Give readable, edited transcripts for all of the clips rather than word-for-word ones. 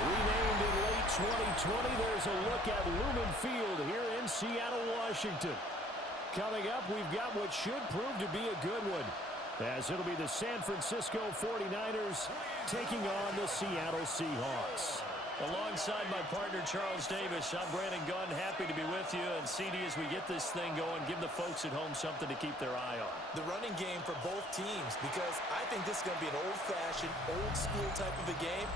Renamed in late 2020, there's a look at Lumen Field here in Seattle, Washington. Coming up, we've got what should prove to be a good one, as it'll be the San Francisco 49ers taking on the Seattle Seahawks. Alongside my partner, Charles Davis, I'm Brandon Gunn. Happy to be with you. And, CD, as we get this thing going, give the folks at home something to keep their eye on. The running game for both teams, because I think this is going to be an old-fashioned, old-school type of a game.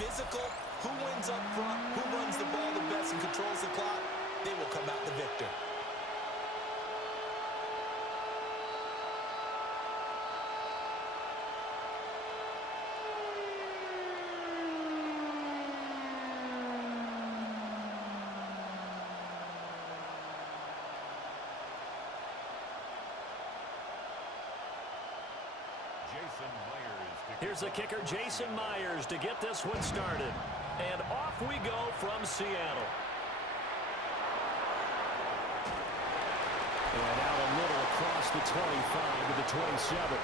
Physical, who wins up front, who runs the ball the best and controls the clock, they will come out the victor. Here's the kicker, Jason Myers, to get this one started. And off we go from Seattle. And out a little across the 25 to the 27.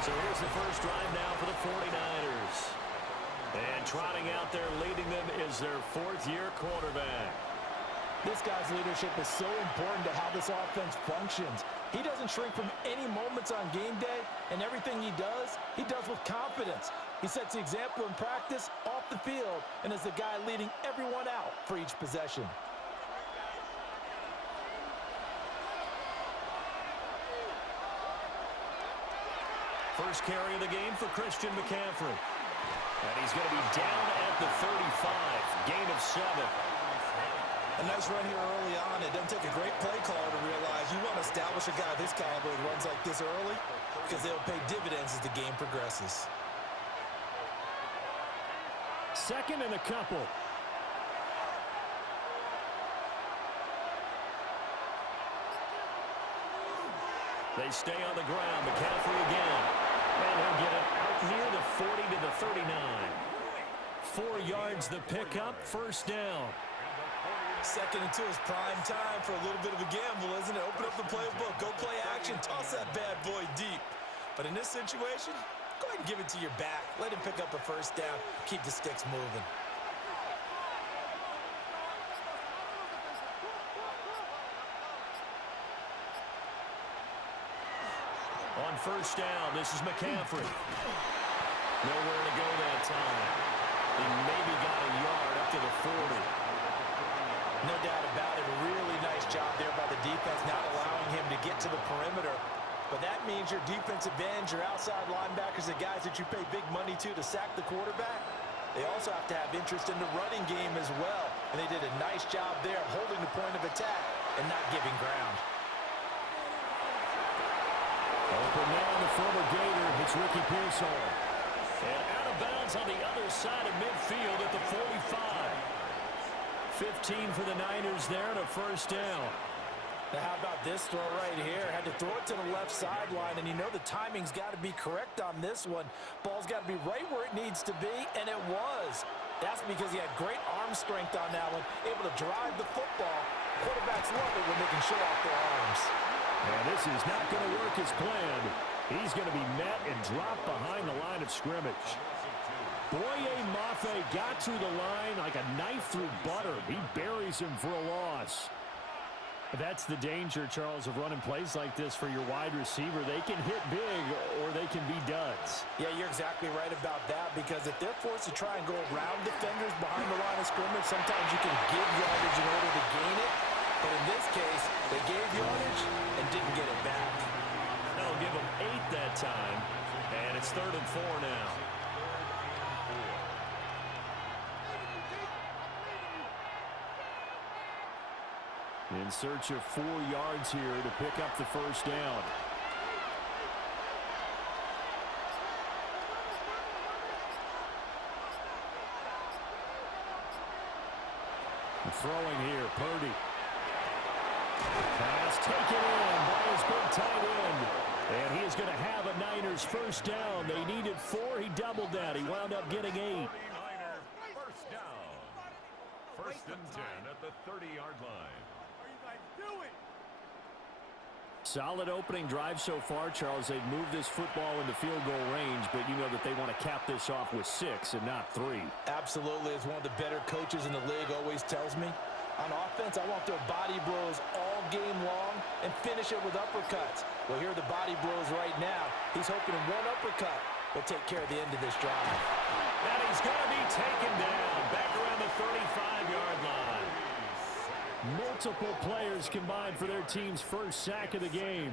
So here's the first drive now for the 49ers. And trotting out there leading them is their fourth-year quarterback. This guy's leadership is so important to how this offense functions. He doesn't shrink from any moments on game day, and everything he does with confidence. He sets the example in practice, off the field, and is the guy leading everyone out for each possession. First carry of the game for Christian McCaffrey. And he's going to be down at the 35. Gain of 7. A nice run here early on. It doesn't take a great play caller to realize you want to establish a guy of this caliber who runs like this early because they'll pay dividends as the game progresses. Second and a couple. They stay on the ground. McCaffrey again. And he'll get it out near the 40 to the 39. 4 yards the pickup. First down. Second and 2 is prime time for a little bit of a gamble, isn't it? Open up the playbook, go play action, toss that bad boy deep. But in this situation, go ahead and give it to your back. Let him pick up a first down, keep the sticks moving. On first down, this is McCaffrey. Nowhere to go that time. He maybe got a yard up to the 40. No doubt about it. A really nice job there by the defense, not allowing him to get to the perimeter. But that means your defensive ends, your outside linebackers, the guys that you pay big money to sack the quarterback, they also have to have interest in the running game as well. And they did a nice job there of holding the point of attack and not giving ground. Open now, the former Gator. It's Ricky Pearsall. And out of bounds on the other side of midfield at the 45. 15 for the Niners there and a first down. Now how about this throw right here? Had to throw it to the left sideline, and you know the timing's got to be correct on this one. Ball's got to be right where it needs to be, and it was. That's because he had great arm strength on that one, able to drive the football. Quarterbacks love it when they can show off their arms. And this is not going to work as planned. He's going to be met and dropped behind the line of scrimmage. Boye Mafe got to the line like a knife through butter. He buries him for a loss. That's the danger, Charles, of running plays like this for your wide receiver. They can hit big or they can be duds. Yeah, you're exactly right about that, because if they're forced to try and go around defenders behind the line of scrimmage, sometimes you can give yardage in order to gain it. But in this case, they gave yardage and didn't get it back. They'll give them 8 that time, and it's 3rd and 4 now. In search of 4 yards here to pick up the first down. Throwing here, Purdy. Pass taken in by his big tight end. And he is going to have a Niners first down. They needed 4. He doubled that. He wound up getting 8. First down. First and 10 at the 30-yard line. Solid opening drive so far, Charles. They've moved this football into field goal range, but you know that they want to cap this off with 6 and not 3. Absolutely. As one of the better coaches in the league always tells me, on offense, I want their body blows all game long and finish it with uppercuts. Well, here are the body blows right now. He's hoping one uppercut will take care of the end of this drive. And he's going to be taken down back around the 35-yard line. Multiple players combined for their team's first sack of the game.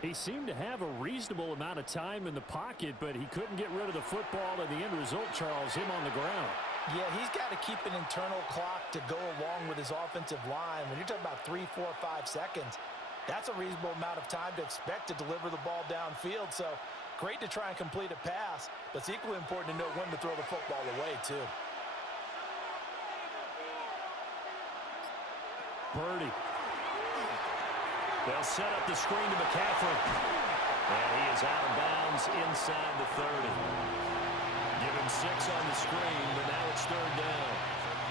He seemed to have a reasonable amount of time in the pocket, but he couldn't get rid of the football, and the end result, Charles, him on the ground. Yeah, he's got to keep an internal clock to go along with his offensive line. When you're talking about 3, 4, 5 seconds, that's a reasonable amount of time to expect to deliver the ball downfield. So great to try and complete a pass, but it's equally important to know when to throw the football away, too. Purdy. They'll set up the screen to McCaffrey. And he is out of bounds inside the 30. Give him 6 on the screen, but now it's 3rd down.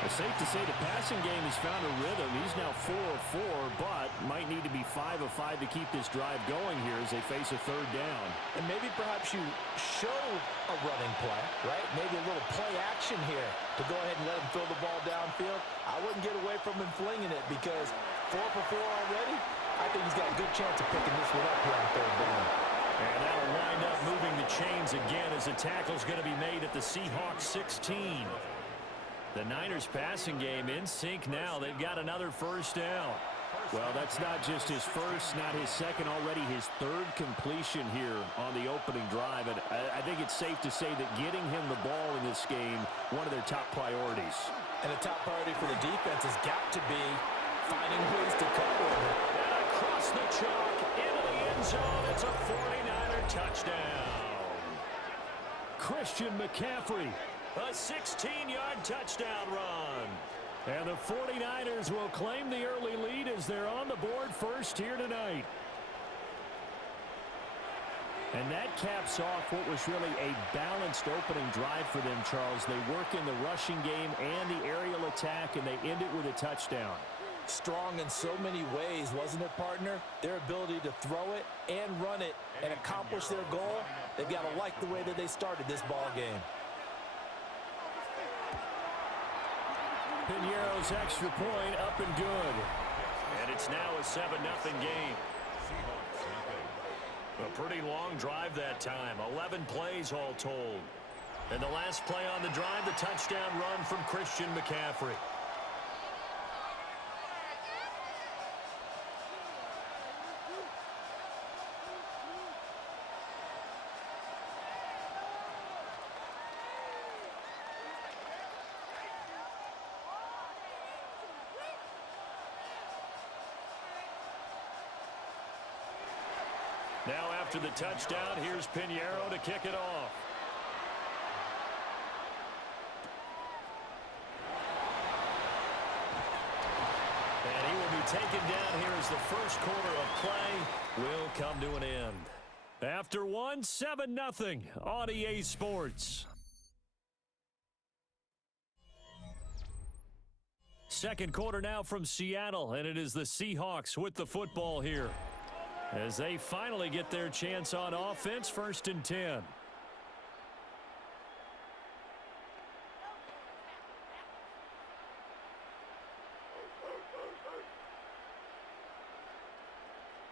It's safe to say the passing game has found a rhythm. He's now 4 of 4, but might need to be 5 of 5 to keep this drive going here as they face a 3rd down. And maybe perhaps you show a running play, right? Maybe a little play action here to go ahead and let him throw the ball downfield. I wouldn't get away from him flinging it because 4 for 4 already, I think he's got a good chance of picking this one up here on 3rd down. And that'll wind up moving the chains again as the tackle's going to be made at the Seahawks 16. The Niners passing game in sync now. They've got another 1st down. Well, that's not just his first, not his second, already his 3rd completion here on the opening drive. And I think it's safe to say that getting him the ball in this game, one of their top priorities. And a top priority for the defense has got to be finding ways to cover it. And across the chalk, into the end zone, it's a 49er touchdown. Christian McCaffrey. A 16-yard touchdown run. And the 49ers will claim the early lead as they're on the board first here tonight. And that caps off what was really a balanced opening drive for them, Charles. They work in the rushing game and the aerial attack, and they end it with a touchdown. Strong in so many ways, wasn't it, partner? Their ability to throw it and run it and accomplish their goal, they've got to like the way that they started this ball game. Piñeiro's extra point up and good. And it's now a 7-0 game. A pretty long drive that time. 11 plays all told. And the last play on the drive, the touchdown run from Christian McCaffrey. Now after the touchdown, here's Piñeiro to kick it off. And he will be taken down here as the first quarter of play will come to an end. After one, 7-0 on EA Sports. Second quarter now from Seattle, and it is the Seahawks with the football here, as they finally get their chance on offense, 1st and 10.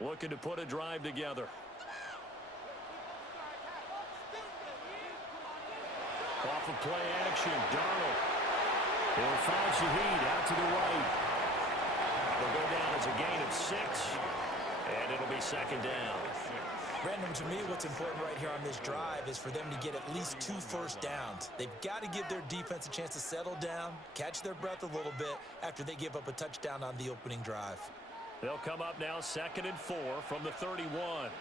Looking to put a drive together. Off of play action, Darnold. He'll find Shaheed out to the right. It'll go down as a gain of 6. And it'll be 2nd down. Brandon, to me, what's important right here on this drive is for them to get at least 2 first downs. They've got to give their defense a chance to settle down, catch their breath a little bit after they give up a touchdown on the opening drive. They'll come up now 2nd and 4 from the 31.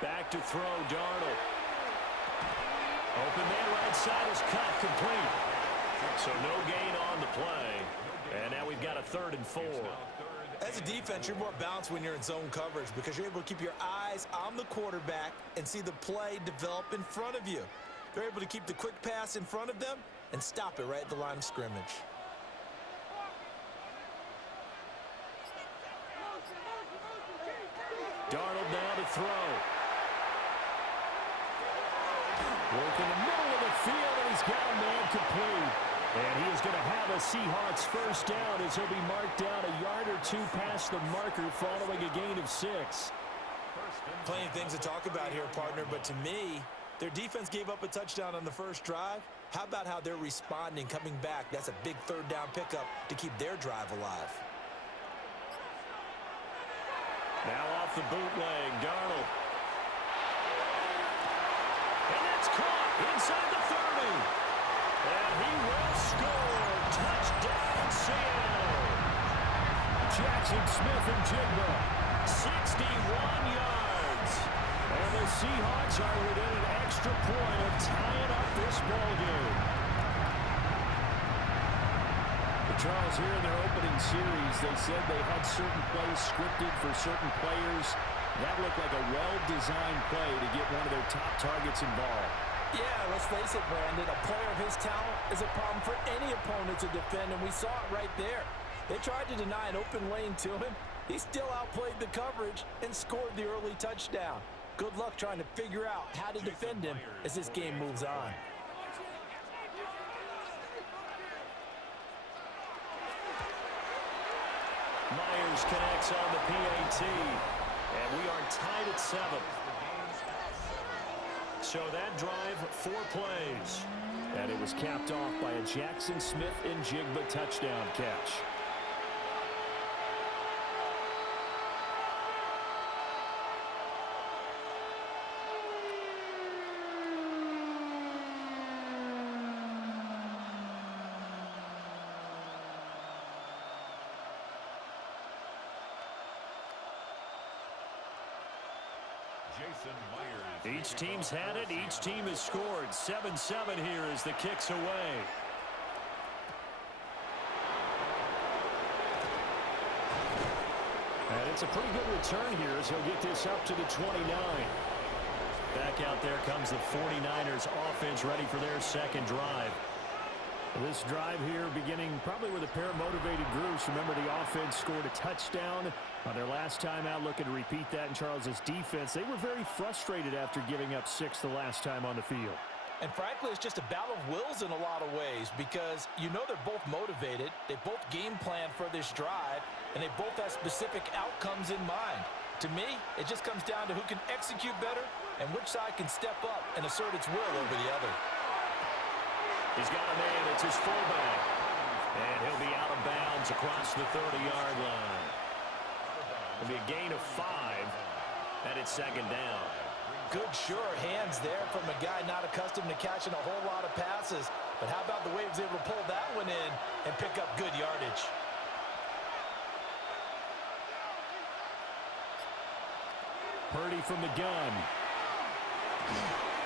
Back to throw, Darnold. Open man right side is cut, complete. So no gain on the play. And now we've got a 3rd and 4. As a defense, you're more balanced when you're in zone coverage because you're able to keep your eyes on the quarterback and see the play develop in front of you. They're able to keep the quick pass in front of them and stop it right at the line of scrimmage. Darnold now to throw. Work in the middle of the field, and he's got a man complete. And he is going to have a Seahawks first down as he'll be marked down a yard or two past the marker following a gain of 6. Plenty of things to talk about here, partner, but to me, their defense gave up a touchdown on the first drive. How about how they're responding, coming back? That's a big third down pickup to keep their drive alive. Now off the bootleg, Darnold. And it's caught inside the 30. And he will score. Touchdown, Seattle. Jackson Smith and Jigba. 61 yards. And the Seahawks are within an extra point of tying up this ballgame. Charles, here in their opening series, they said they had certain plays scripted for certain players. That looked like a well-designed play to get one of their top targets involved. Yeah, let's face it, Brandon. A player of his talent is a problem for any opponent to defend, and we saw it right there. They tried to deny an open lane to him. He still outplayed the coverage and scored the early touchdown. Good luck trying to figure out how to defend him as this game moves on. Myers connects on the PAT, and we are tied at 7. So that drive, 4 plays. And it was capped off by a Jackson Smith and Jigba touchdown catch. Each team's had it. Each team has scored. 7-7 here as the kick's away. And it's a pretty good return here as he'll get this up to the 29. Back out there comes the 49ers offense ready for their second drive. This drive here beginning probably with a pair of motivated groups. Remember, the offense scored a touchdown on their last time out, looking to repeat that in Charles's defense. They were very frustrated after giving up 6 the last time on the field. And frankly, it's just a battle of wills in a lot of ways because you know they're both motivated, they both game plan for this drive, and they both have specific outcomes in mind. To me, it just comes down to who can execute better and which side can step up and assert its will over the other. He's got a man. It's his fullback. And he'll be out of bounds across the 30-yard line. It'll be a gain of 5, and it's second down. Good, sure hands there from a guy not accustomed to catching a whole lot of passes. But how about the way he was able to pull that one in and pick up good yardage? Purdy from the gun.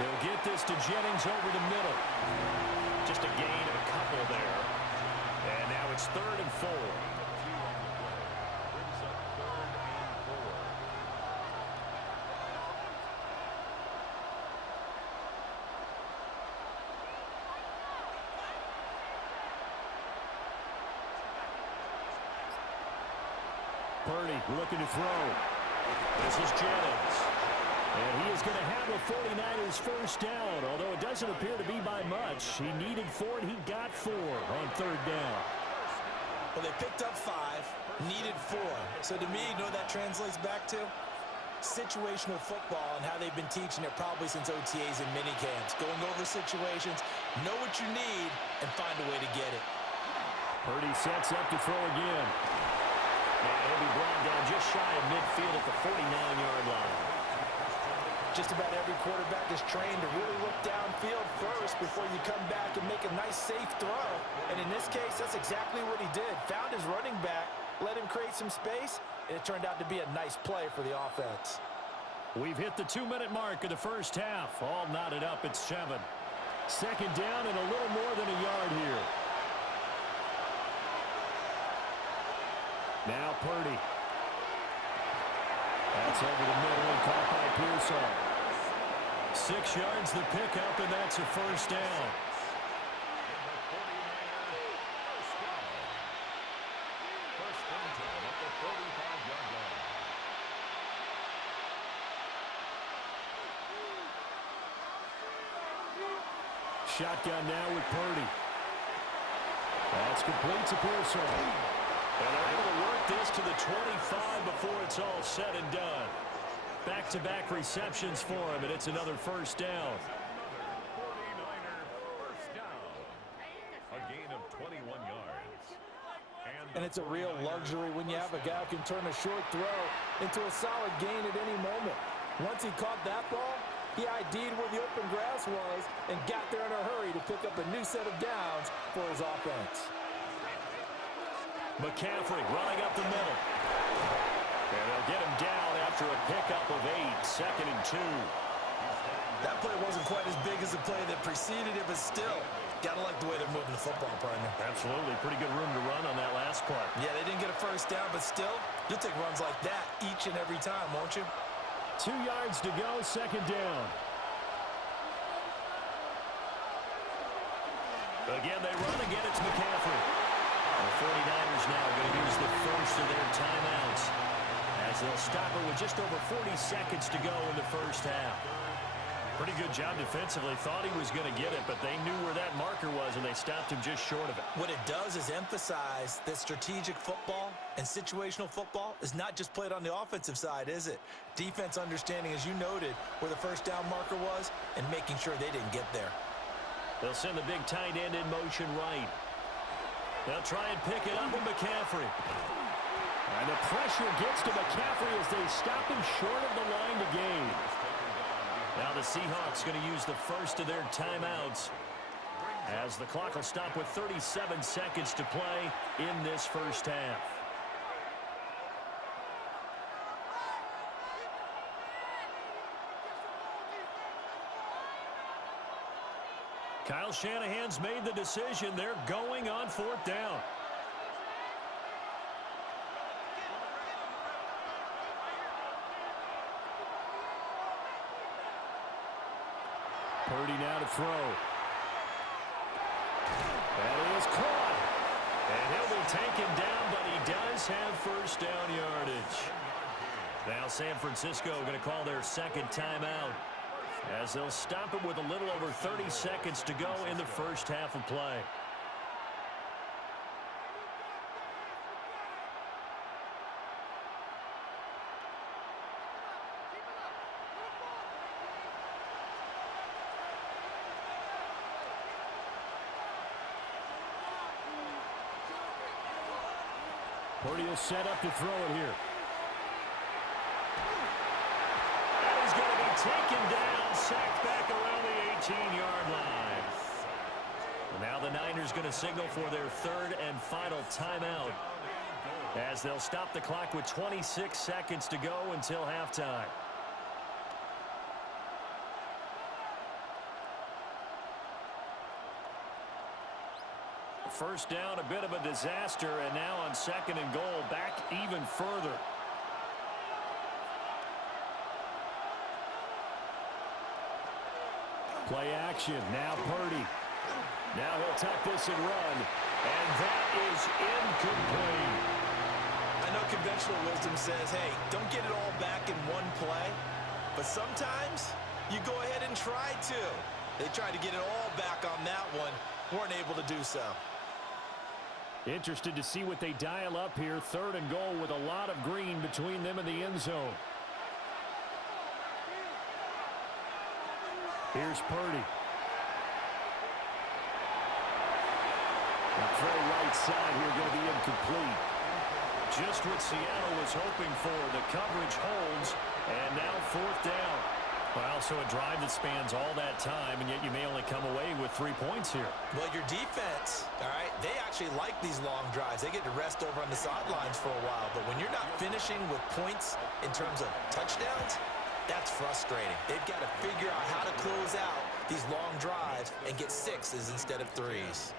They'll get this to Jennings over the middle. Just a gain of a couple there. And now it's 3rd and 4. Purdy looking to throw. This is Jennings. And he is going to have a 49ers first down, although it doesn't appear to be by much. He needed 4, and he got 4 on 3rd down. Well, they picked up 5, needed 4. So to me, you know what that translates back to? Situational football and how they've been teaching it probably since OTAs and minicamps. Going over situations, know what you need, and find a way to get it. Purdy sets up to throw again. And he'll be brought down just shy of midfield at the 49-yard line. Just about every quarterback is trained to really look downfield first before you come back and make a nice, safe throw. And in this case, that's exactly what he did. Found his running back, let him create some space, and it turned out to be a nice play for the offense. We've hit the 2-minute mark of the first half. All knotted up at 7. Second down and a little more than a yard here. Now Purdy. That's over the middle and caught by Pearsall. 6 yards the pickup, and that's a first down. shotgun now with Purdy. That's complete to Pearson. And they're able to work this to the 25 before it's all said and done. Back-to-back receptions for him, and it's another first down. 49er first down. A gain of 21 yards. And it's a real luxury when you have a guy who can turn a short throw into a solid gain at any moment. Once he caught that ball, he ID'd where the open grass was and got there in a hurry to pick up a new set of downs for his offense. McCaffrey running up the middle. And they'll get him down after a pickup of 8, 2nd and 2. That play wasn't quite as big as the play that preceded it, but still, gotta like the way they're moving the football, partner. Absolutely. Pretty good room to run on that last play. Yeah, they didn't get a first down, but still, you'll take runs like that each and every time, won't you? 2 yards to go, 2nd down. Again, they run. Again, it's McCaffrey. The 49ers now going to use the first of their timeouts as they'll stop it with just over 40 seconds to go in the first half. Pretty good job defensively. Thought he was going to get it, but they knew where that marker was, and they stopped him just short of it. What it does is emphasize that strategic football and situational football is not just played on the offensive side, is it? Defense understanding, as you noted, where the first down marker was and making sure they didn't get there. They'll send the big tight end in motion right. They'll try and pick it up with McCaffrey. And the pressure gets to McCaffrey as they stop him short of the line to gain. Now the Seahawks going to use the first of their timeouts as the clock will stop with 37 seconds to play in this first half. Kyle Shanahan's made the decision. They're going on 4th down. Purdy now to throw. That is caught. And he'll be taken down, but he does have first down yardage. Now San Francisco going to call their 2nd timeout as they'll stop it with a little over 30 seconds to go in the first half of play. Purdy will set up to throw it here. And he's going to be taken down, sacked back around the 18-yard line. Now the Niners going to signal for their 3rd and final timeout as they'll stop the clock with 26 seconds to go until halftime. First down, a bit of a disaster, and now on 2nd and goal, back even further. Play action. Now Purdy. Now he'll tuck this and run, and that is incomplete. I know conventional wisdom says, hey, don't get it all back in one play, but sometimes you go ahead and try to. They tried to get it all back on that one, weren't able to do so. Interested to see what they dial up here. 3rd and goal with a lot of green between them and the end zone. Here's Purdy. The throw right side here going to be incomplete. Just what Seattle was hoping for. The coverage holds, and now 4th down. Well, so a drive that spans all that time, and yet you may only come away with 3 points here. Well, your defense, all right, they actually like these long drives. They get to rest over on the sidelines for a while. But when you're not finishing with points in terms of touchdowns, that's frustrating. They've got to figure out how to close out these long drives and get 6s instead of 3s.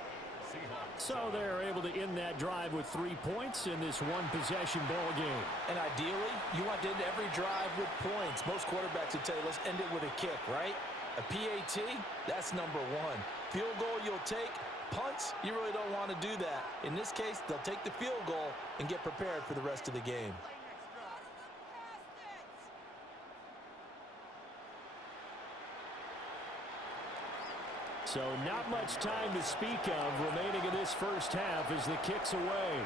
So they're able to end that drive with 3 points in this one-possession ball game. And ideally, you want to end every drive with points. Most quarterbacks would tell you, let's end it with a kick, right? A PAT, that's number 1. Field goal you'll take. Punts, you really don't want to do that. In this case, they'll take the field goal and get prepared for the rest of the game. So not much time to speak of remaining in this first half as the kick's away.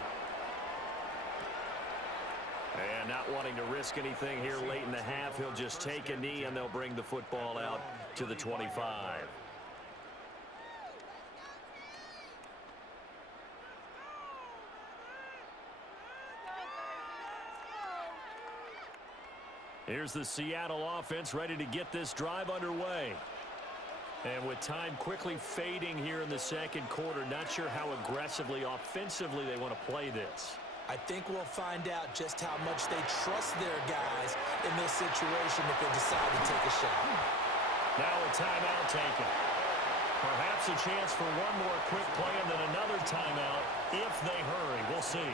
And not wanting to risk anything here late in the half, he'll just take a knee and they'll bring the football out to the 25. Here's the Seattle offense ready to get this drive underway. And with time quickly fading here in the second quarter, not sure how aggressively, offensively they want to play this. I think we'll find out just how much they trust their guys in this situation if they decide to take a shot. Now a timeout taken. Perhaps a chance for one more quick play and then another timeout if they hurry. We'll see.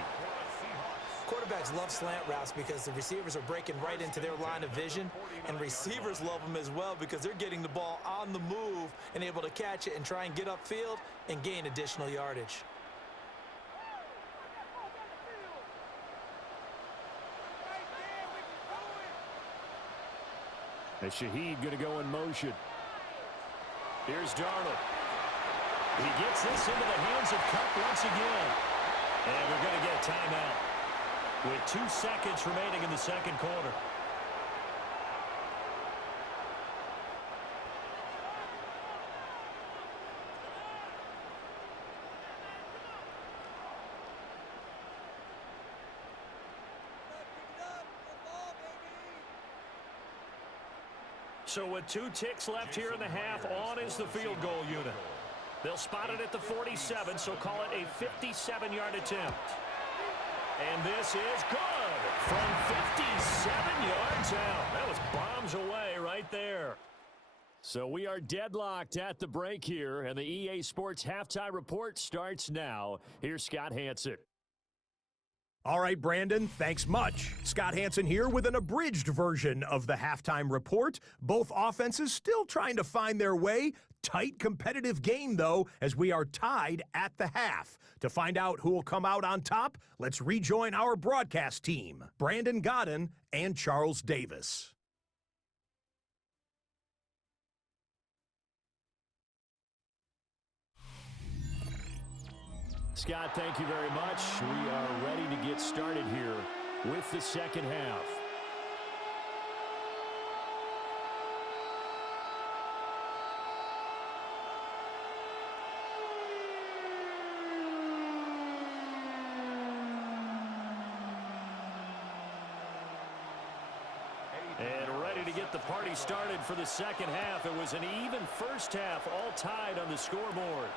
Quarterbacks love slant routes because the receivers are breaking right into their line of vision, and receivers love them as well because they're getting the ball on the move and able to catch it and try and get upfield and gain additional yardage. And Shaheed going to go in motion. Here's Darnold. He gets this into the hands of Cup once again. And we're going to get a timeout with 2 seconds remaining in the second quarter. So with 2 ticks left here in the half, on is the field goal unit. They'll spot it at the 47, so call it a 57-yard attempt. And this is good from 57 yards out. That was bombs away right there. So we are deadlocked at the break here, and the EA Sports Halftime Report starts now. Here's Scott Hansen. All right, Brandon, thanks much. Scott Hansen here with an abridged version of the halftime report. Both offenses still trying to find their way. Tight competitive game, though, as we are tied at the half. To find out who will come out on top, let's rejoin our broadcast team, Brandon Godden and Charles Davis. Scott, thank you very much. We are ready to get started here with the second half. And ready to get the party started for the second half. It was an even first half, all tied on the scoreboard.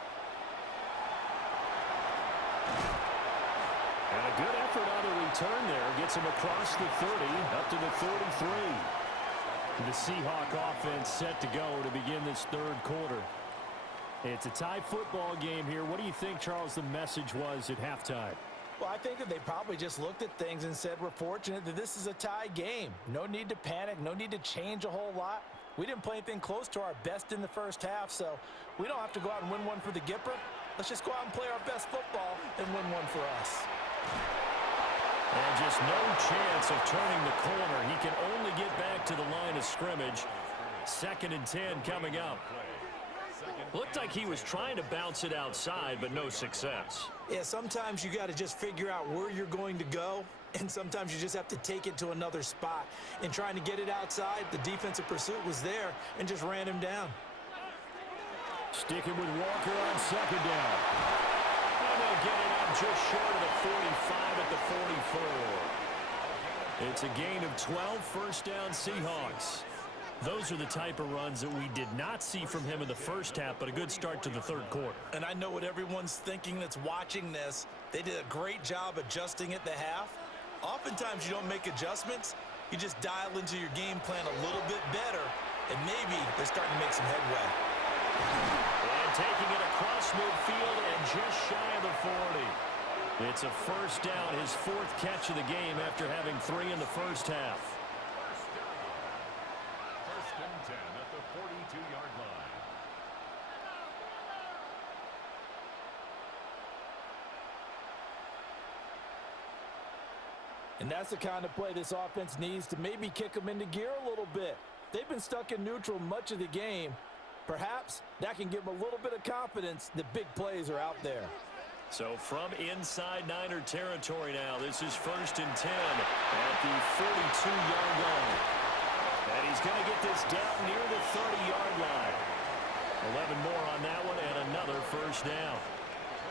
And a good effort on the return there. Gets him across the 30, up to the 33. The Seahawk offense set to go to begin this third quarter. It's a tie football game here. What do you think, Charles, the message was at halftime? Well, I think that they probably just looked at things and said, we're fortunate that this is a tie game. No need to panic. No need to change a whole lot. We didn't play anything close to our best in the first half, so we don't have to go out and win one for the Gipper. Let's just go out and play our best football and win one for us. And just no chance of turning the corner. He can only get back to the line of scrimmage. 2nd and 10 coming up. Looked like he was trying to bounce it outside, but no success. Yeah, sometimes you got to just figure out where you're going to go, and sometimes you just have to take it to another spot. And trying to get it outside, the defensive pursuit was there and just ran him down. Sticking with Walker on 2nd down. And they'll get it up just short of the 45 at the 44. It's a gain of 12, first down Seahawks. Those are the type of runs that we did not see from him in the first half, but a good start to the third quarter. And I know what everyone's thinking that's watching this. They did a great job adjusting at the half. Oftentimes you don't make adjustments. You just dial into your game plan a little bit better, and maybe they're starting to make some headway. And taking it across midfield and just shy of the 40. It's a first down, his 4th catch of the game after having 3 in the first half. First and 10 at the 42-yard line. And that's the kind of play this offense needs to maybe kick them into gear a little bit. They've been stuck in neutral much of the game. Perhaps that can give them a little bit of confidence that big plays are out there. So from inside Niner territory now, this is 1st and 10 at the 42-yard line. And he's going to get this down near the 30-yard line. 11 more on that one and another first down.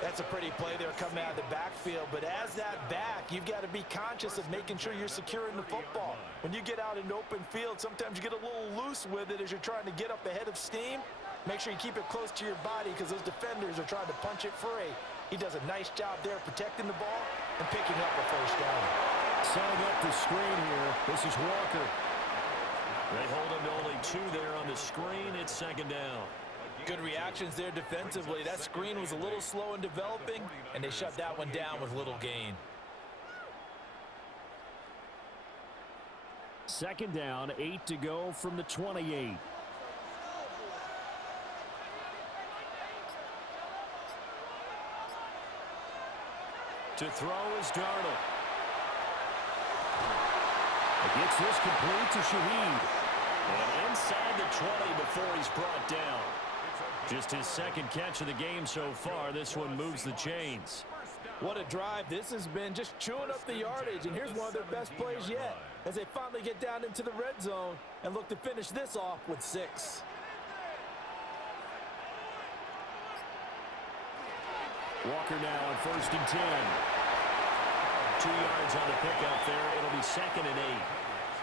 That's a pretty play there coming out of the backfield, but as that back, you've got to be conscious of making sure you're securing the football. When you get out in open field, sometimes you get a little loose with it as you're trying to get up ahead of steam. Make sure you keep it close to your body because those defenders are trying to punch it free. He does a nice job there protecting the ball and picking up a first down. Setting up the screen here. This is Walker. They hold him to only 2 there on the screen. It's 2nd down. Good reactions there defensively. That screen was a little slow in developing, and they shut that one down with little gain. 2nd down, 8 to go from the 28. To throw is Darnold. Gets this complete to Shaheed. And inside the 20 before he's brought down. Just his 2nd catch of the game so far. This one moves the chains. What a drive this has been, just chewing up the yardage. And here's one of their best plays yet as they finally get down into the red zone and look to finish this off with 6. Walker now on 1st and 10. 2 yards on the pickup there. It'll be 2nd and 8.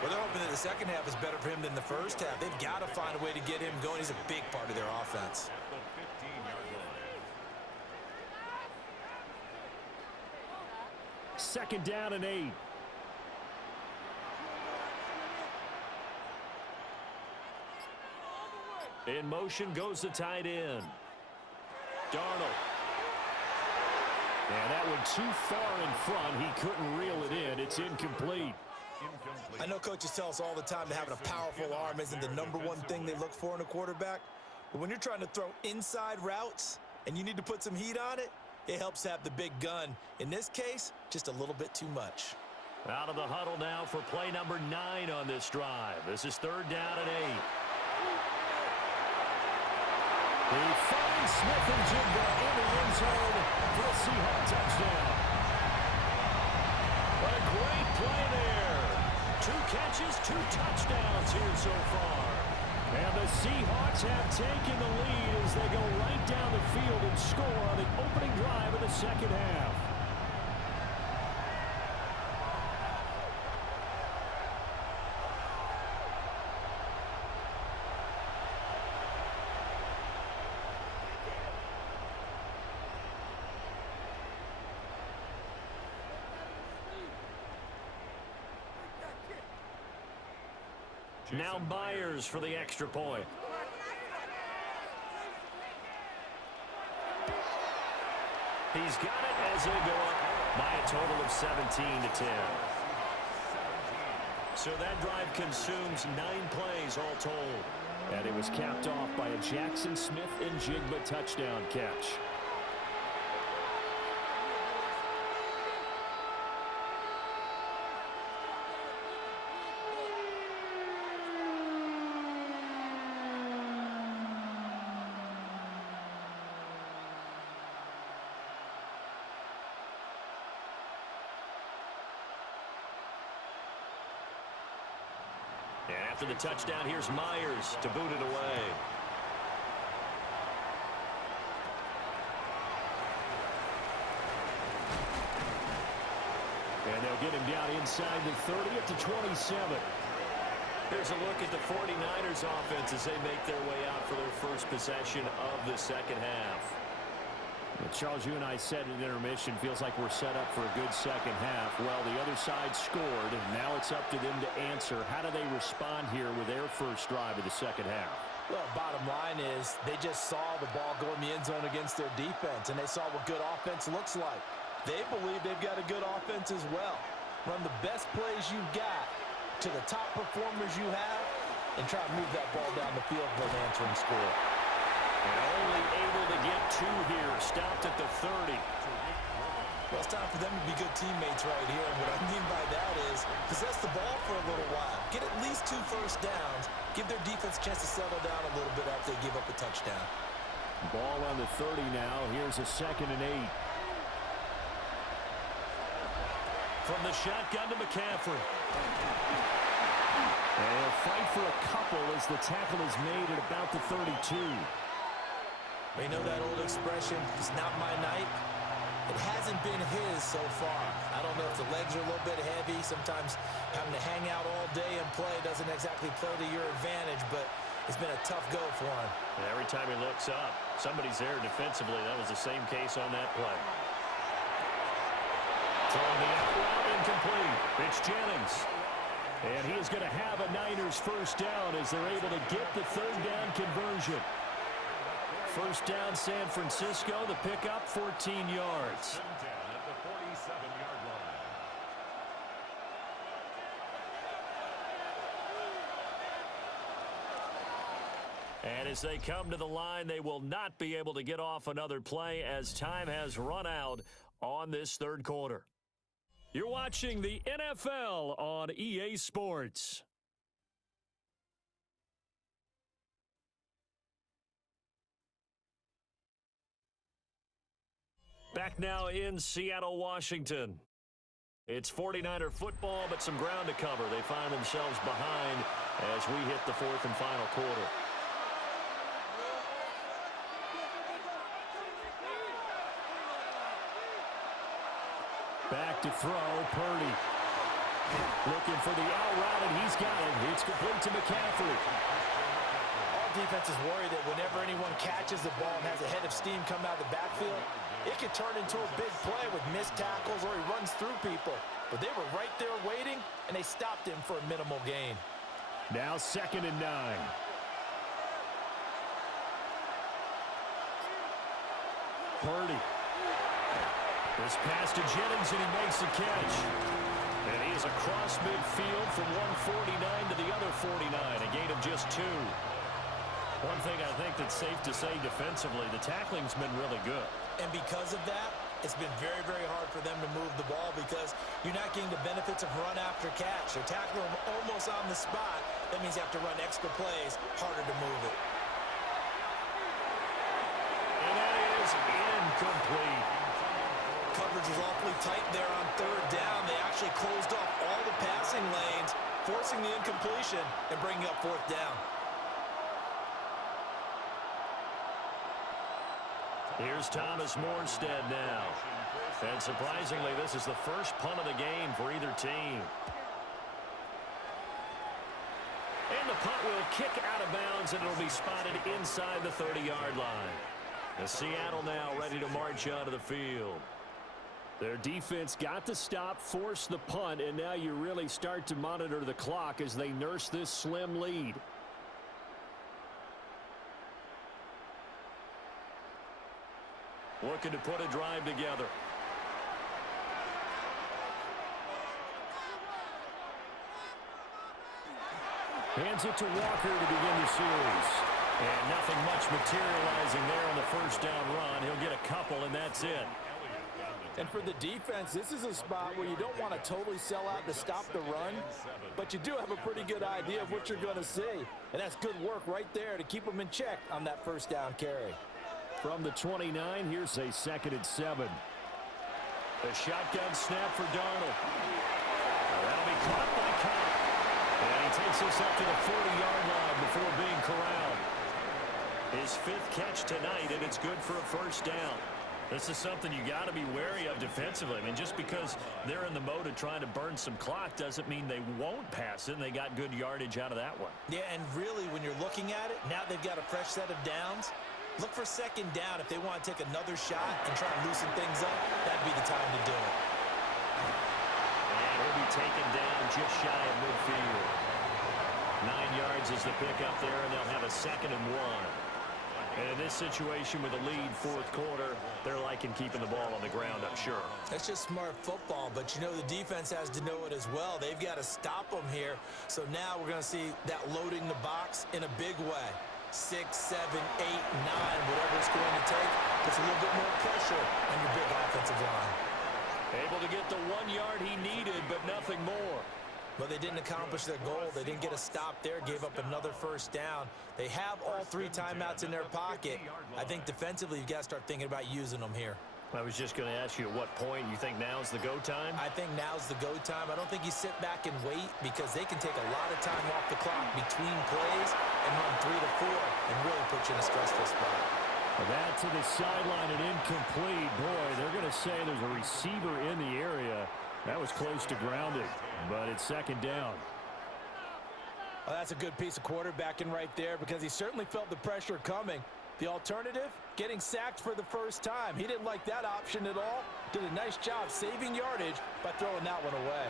Well, they're hoping that the second half is better for him than the first half. They've got to find a way to get him going. He's a big part of their offense. At the 15-yard line. 2nd down and 8. In motion goes the tight end. Darnold. And that one too far in front. He couldn't reel it in. It's incomplete. I know coaches tell us all the time that having a powerful arm isn't the #1 thing they look for in a quarterback. But when you're trying to throw inside routes and you need to put some heat on it, it helps to have the big gun. In this case, just a little bit too much. Out of the huddle now for play number 9 on this drive. This is 3rd down and 8. He finds Smith and Jigba in the end zone for a Seahawks touchdown. What a great play there. 2 catches, 2 touchdowns here so far. And the Seahawks have taken the lead as they go right down the field and score on the opening drive of the second half. Now Myers for the extra point. He's got it as they go up by a total of 17 to 10. So that drive consumes 9 plays all told. And it was capped off by a Jackson Smith and Jigba touchdown catch. And after the touchdown, here's Myers to boot it away. And they'll get him down inside the 30 at the 27. Here's a look at the 49ers offense as they make their way out for their first possession of the second half. Well, Charles, you and I said at intermission, feels like we're set up for a good second half. Well, the other side scored, and now it's up to them to answer. How do they respond here with their first drive of the second half? Well, bottom line is they just saw the ball go in the end zone against their defense, and they saw what good offense looks like. They believe they've got a good offense as well. Run the best plays you've got to the top performers you have, and try to move that ball down the field for an answering score. And only able to get 2 here. Stopped at the 30. Well, it's time for them to be good teammates right here. And what I mean by that is possess the ball for a little while. Get at least 2 first downs. Give their defense a chance to settle down a little bit after they give up a touchdown. Ball on the 30 now. Here's a 2nd and 8. From the shotgun to McCaffrey. And he'll fight for a couple as the tackle is made at about the 32. You know that old expression, it's not my night? It hasn't been his so far. I don't know if the legs are a little bit heavy. Sometimes having to hang out all day and play doesn't exactly play to your advantage, but it's been a tough go for him. And every time he looks up, somebody's there defensively. That was the same case on that play. Throwing the out route, incomplete. It's Jennings. And he is going to have a Niners first down as they're able to get the 3rd down conversion. First down, San Francisco. The pickup, 14 yards. At the 47-yard line. And as they come to the line, they will not be able to get off another play as time has run out on this 3rd quarter. You're watching the NFL on EA Sports. Back now in Seattle, Washington. It's 49er football, but some ground to cover. They find themselves behind as we hit the 4th and final quarter. Back to throw, Purdy. Looking for the out route, and he's got it. It's complete to McCaffrey. All defenses worry that whenever anyone catches the ball and has a head of steam come out of the backfield, it could turn into a big play with missed tackles or he runs through people. But they were right there waiting, and they stopped him for a minimal gain. Now 2nd and 9. Purdy. This pass to Jennings, and he makes the catch. And he is across midfield from 149 to the other 49, a gain of just 2. One thing I think that's safe to say defensively, the tackling's been really good. And because of that, it's been very, very hard for them to move the ball because you're not getting the benefits of run after catch. They're tackling them almost on the spot. That means you have to run extra plays, harder to move it. And that is incomplete. Coverage was awfully tight there on 3rd down. They actually closed off all the passing lanes, forcing the incompletion and bringing up 4th down. Here's Thomas Morstead now. And surprisingly, this is the first punt of the game for either team. And the punt will kick out of bounds, and it'll be spotted inside the 30-yard line. The Seattle now ready to march onto the field. Their defense got the stop, forced the punt, and now you really start to monitor the clock as they nurse this slim lead. Looking to put a drive together. Hands it to Walker to begin the series. And nothing much materializing there on the first down run. He'll get a couple, and that's it. And for the defense, this is a spot where you don't want to totally sell out to stop the run, but you do have a pretty good idea of what you're going to see. And that's good work right there to keep them in check on that first down carry. From the 29, here's a 2nd and 7. The shotgun snap for Darnold. That'll be caught by Cobb. And he takes us up to the 40-yard line before being corralled. His 5th catch tonight, and it's good for a first down. This is something you got to be wary of defensively. I mean, just because they're in the mode of trying to burn some clock doesn't mean they won't pass it, and they got good yardage out of that one. Yeah, and really, when you're looking at it, now they've got a fresh set of downs. Look for 2nd down if they want to take another shot and try and loosen things up. That'd be the time to do it. And he'll be taken down just shy of midfield. 9 yards is the pickup there, and they'll have a 2nd and 1. And in this situation with a lead 4th quarter, they're liking keeping the ball on the ground, I'm sure. That's just smart football, but you know the defense has to know it as well. They've got to stop them here. So now we're going to see that loading the box in a big way. 6, 7, 8, 9, whatever it's going to take, puts a little bit more pressure on your big offensive line. Able to get the 1 yard he needed, but nothing more. But they didn't accomplish their goal. They didn't get a stop there, gave up another first down. They have all 3 timeouts in their pocket. I think defensively you've got to start thinking about using them here. I was just going to ask you at what point you think now's the go time? I think now's the go time. I don't think you sit back and wait because they can take a lot of time off the clock between plays and run 3 to 4 and really put you in a stressful spot. That to the sideline and incomplete. Boy, they're going to say there's a receiver in the area. That was close to grounded, but it's second down. Well, that's a good piece of quarterbacking right there because he certainly felt the pressure coming. The alternative, getting sacked for the first time. He didn't like that option at all. Did a nice job saving yardage by throwing that one away.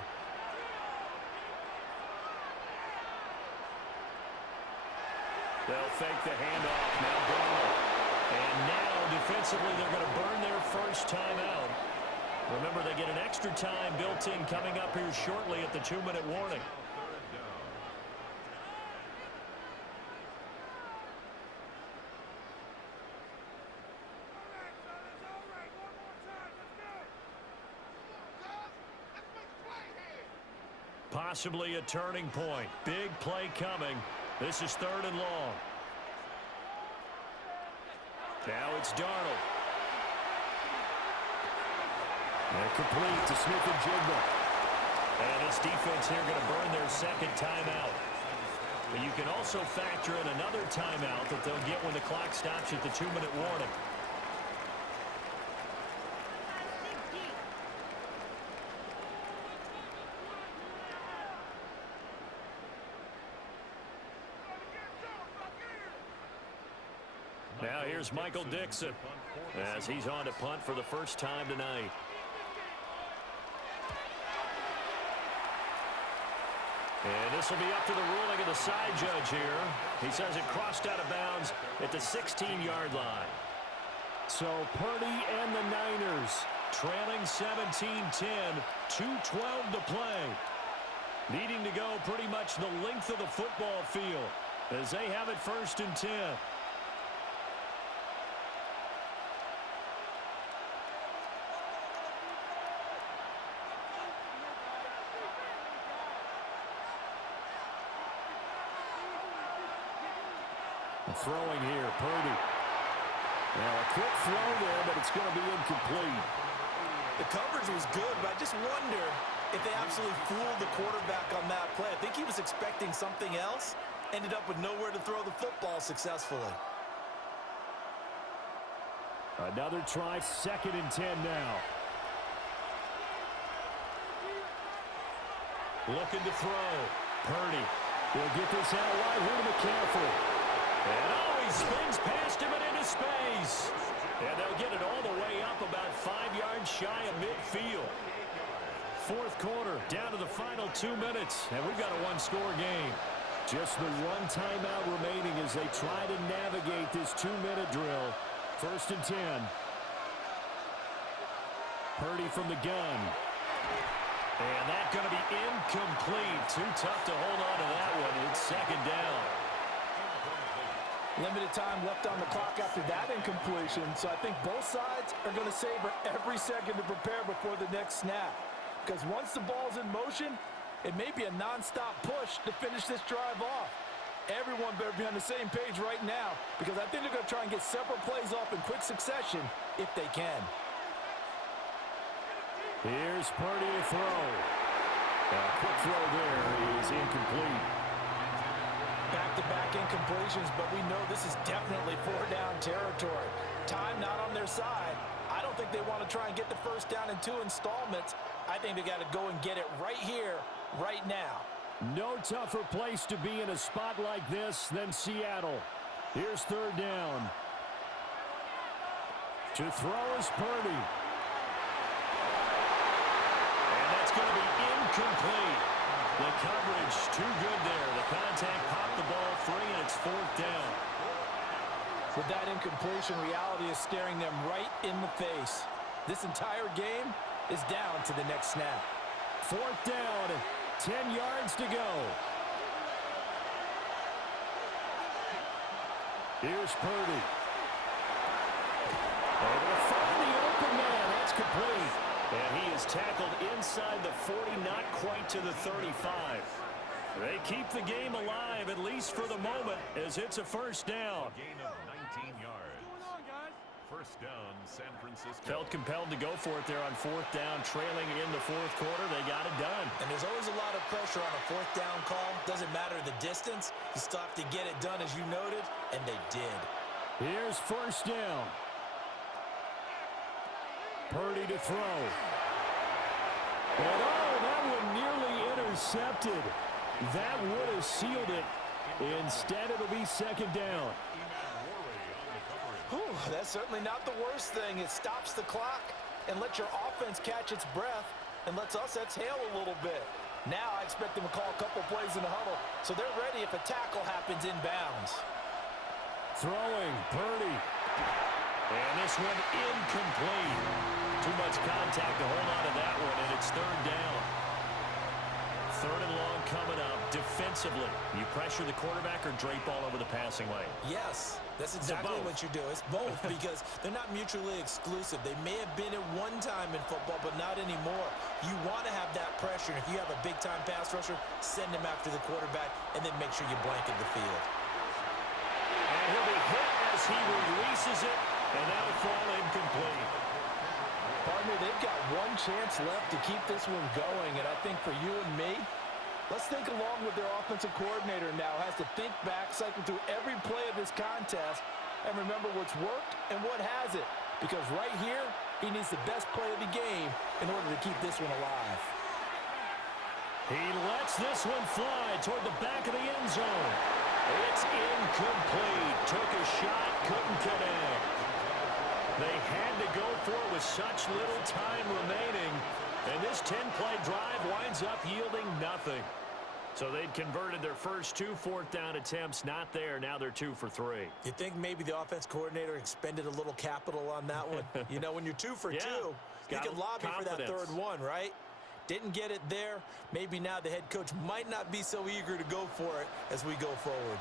They'll fake the handoff. Now Donald. And now defensively they're going to burn their first timeout. Remember, they get an extra time built in coming up here shortly at the 2-minute warning. Possibly a turning point. Big play coming. This is 3rd and long. Now it's Darnold. And complete to Smith and Jigba. And this defense here going to burn their second timeout. But you can also factor in another timeout that they'll get when the clock stops at the 2-minute warning. Now here's Michael Dixon as he's on to punt for the first time tonight. And this will be up to the ruling of the side judge here. He says it crossed out of bounds at the 16-yard line. So Purdy and the Niners trailing 17-10, 2:12 to play. Needing to go pretty much the length of the football field as they have it 1st and 10. Throwing here, Purdy. Now a quick throw there, but it's going to be incomplete. The coverage was good, but I just wonder if they absolutely fooled the quarterback on that play. I think he was expecting something else. Ended up with nowhere to throw the football successfully. Another try, 2nd and 10 now. Looking to throw. Purdy. They'll get this out wide here to McCaffrey. And he spins past him and into space. And they'll get it all the way up about 5 yards shy of midfield. 4th quarter, down to the final 2 minutes, and we've got a 1-score game. Just the 1 timeout remaining as they try to navigate this 2-minute drill. 1st and 10. Purdy from the gun. And that's going to be incomplete. Too tough to hold on to that one. It's 2nd down. Limited time left on the clock after that incompletion, so I think both sides are going to savor every second to prepare before the next snap. Because once the ball's in motion, it may be a non-stop push to finish this drive off. Everyone better be on the same page right now because I think they're going to try and get several plays off in quick succession if they can. Here's Purdy to throw. A quick throw there is incomplete. Back-to-back incompletions, but we know this is definitely 4-down territory. Time not on their side. I don't think they want to try and get the first down in 2 installments. I think they got to go and get it right here, right now. No tougher place to be in a spot like this than Seattle. Here's 3rd down. To throw is Purdy. And that's going to be incomplete. The coverage too good there. The contact popped the ball free, and it's 4th down. With that incompletion, reality is staring them right in the face. This entire game is down to the next snap. 4th down, 10 yards to go. Here's Purdy. Able to find the open man. That's complete. And he is is tackled inside the 40, not quite to the 35. They keep the game alive, at least for the moment, as it's a first down. Gain of 19 yards. First down, San Francisco. Felt compelled to go for it there on fourth down, trailing in the fourth quarter. They got it done. And there's always a lot of pressure on a fourth down call. Doesn't matter the distance. You still have to get it done, as you noted, and they did. Here's first down. Purdy to throw. And oh, that one nearly intercepted. That would have sealed it. Instead, it'll be second down. Whew, that's certainly not the worst thing. It stops the clock and lets your offense catch its breath and lets us exhale a little bit. Now I expect them to call a couple plays in the huddle, so they're ready if a tackle happens inbounds. Throwing, Purdy. And this one incomplete. Too much contact to hold on to that one, and it's third down. Third and long coming up. Defensively, you pressure the quarterback or drape all over the passing lane? Yes, that's exactly what you do. It's both because they're not mutually exclusive. They may have been at one time in football, but not anymore. You want to have that pressure. And if you have a big-time pass rusher, send him after the quarterback and then make sure you blanket the field. And he'll be hit as he releases it, and that'll fall incomplete. Pardon me, they've got one chance left to keep this one going, and I think for you and me, let's think along with their offensive coordinator now. Has to think back, cycle through every play of this contest, and remember what's worked and what hasn't. Because right here, he needs the best play of the game in order to keep this one alive. He lets this one fly toward the back of the end zone. It's incomplete. Took a shot, couldn't connect. They had to go for it with such little time remaining. And this 10-play drive winds up yielding nothing. So they'd converted their first two fourth-down attempts. Not there. Now they're 2 for 3. You think maybe the offense coordinator expended a little capital on that one? You know, when you're 2 for 2, you can lobby for that third one, right? Didn't get it there. Maybe now the head coach might not be so eager to go for it as we go forward.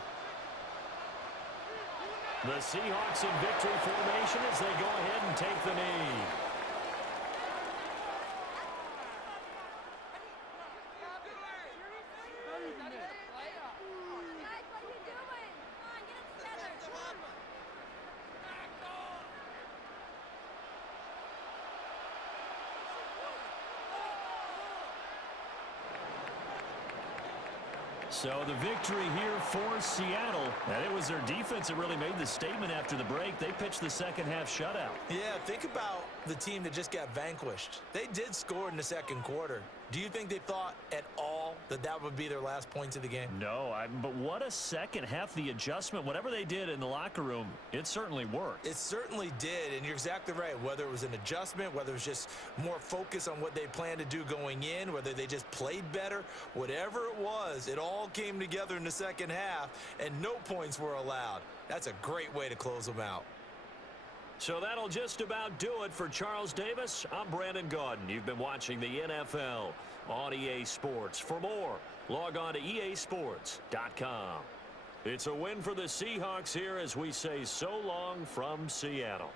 The Seahawks in victory formation as they go ahead and take the knee. So the victory here for Seattle. And it was their defense that really made the statement after the break. They pitched the second half shutout. Yeah, think about the team that just got vanquished. They did score in the second quarter. Do you think they thought at all that that would be their last points of the game? No, but what a second half. The adjustment, whatever they did in the locker room, it certainly worked. It certainly did, and you're exactly right. Whether it was an adjustment, whether it was just more focus on what they planned to do going in, whether they just played better, whatever it was, it all came together in the second half, and no points were allowed. That's a great way to close them out. So that'll just about do it for Charles Davis. I'm Brandon Gaudin. You've been watching the NFL on EA Sports. For more, log on to easports.com. It's a win for the Seahawks here as we say so long from Seattle.